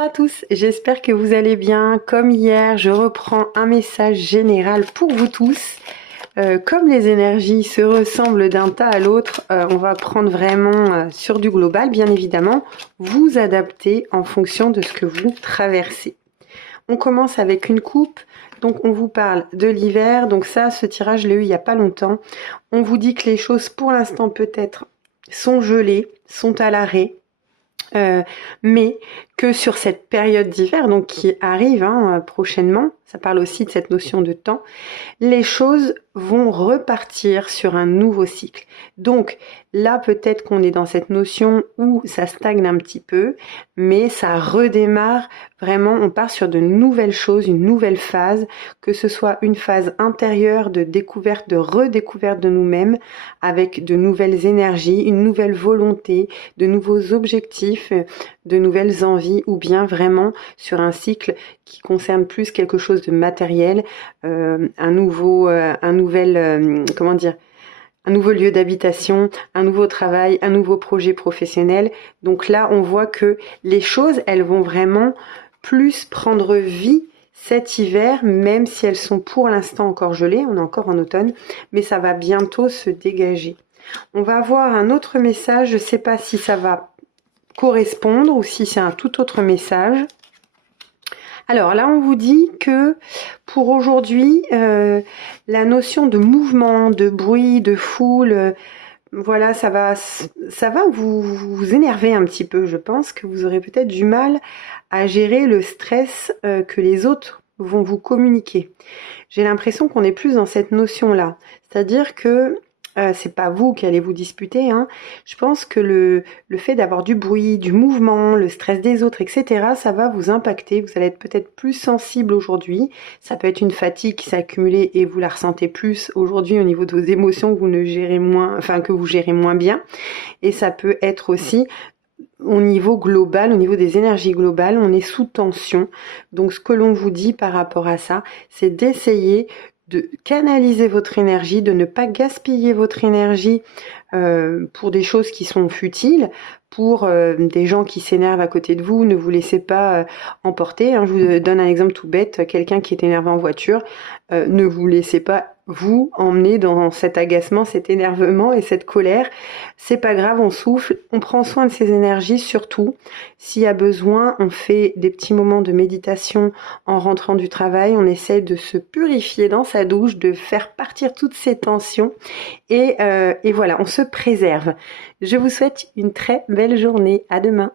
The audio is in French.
à tous, j'espère que vous allez bien. Comme hier, je reprends un message général pour vous tous. Comme les énergies se ressemblent d'un tas à l'autre, on va prendre vraiment sur du global, bien évidemment, vous adapter en fonction de ce que vous traversez. On commence avec une coupe, donc on vous parle de l'hiver, donc ça, ce tirage, je l'ai eu il n'y a pas longtemps. On vous dit que les choses, pour l'instant peut-être, sont gelées, sont à l'arrêt. Mais que sur cette période d'hiver, donc qui arrive prochainement, ça parle aussi de cette notion de temps, les choses vont repartir sur un nouveau cycle. Donc là, peut-être qu'on est dans cette notion où ça stagne un petit peu, mais ça redémarre vraiment, on part sur de nouvelles choses, une nouvelle phase, que ce soit une phase intérieure de découverte, de redécouverte de nous-mêmes, avec de nouvelles énergies, une nouvelle volonté, de nouveaux objectifs, de nouvelles envies, ou bien vraiment sur un cycle qui concerne plus quelque chose de matériel, un nouveau lieu d'habitation, un nouveau travail, un nouveau projet professionnel. Donc là, on voit que les choses, elles vont vraiment plus prendre vie cet hiver, même si elles sont pour l'instant encore gelées, on est encore en automne, mais ça va bientôt se dégager. On va avoir un autre message, je ne sais pas si ça va correspondre ou si c'est un tout autre message. Alors là, on vous dit que pour aujourd'hui, la notion de mouvement, de bruit, de foule, voilà, ça va vous énerver un petit peu. Je pense que vous aurez peut-être du mal à gérer le stress que les autres vont vous communiquer. J'ai l'impression qu'on est plus dans cette notion-là. C'est-à-dire que c'est pas vous qui allez vous disputer, hein. Je pense que le fait d'avoir du bruit, du mouvement, le stress des autres, etc., ça va vous impacter. Vous allez être peut-être plus sensible aujourd'hui. Ça peut être une fatigue qui s'est accumulée et vous la ressentez plus aujourd'hui au niveau de vos émotions que vous gérez moins bien. Et ça peut être aussi au niveau global, au niveau des énergies globales, on est sous tension. Donc ce que l'on vous dit par rapport à ça, c'est d'essayer de canaliser votre énergie, de ne pas gaspiller votre énergie pour des choses qui sont futiles, pour des gens qui s'énervent à côté de vous. Ne vous laissez pas emporter. Je vous donne un exemple tout bête, quelqu'un qui est énervé en voiture, ne vous laissez pas vous emmener dans cet agacement, cet énervement et cette colère. C'est pas grave, on souffle, on prend soin de ses énergies surtout. S'il y a besoin, on fait des petits moments de méditation en rentrant du travail, on essaie de se purifier dans sa douche, de faire partir toutes ces tensions et voilà, on se préserve. Je vous souhaite une très belle journée, à demain.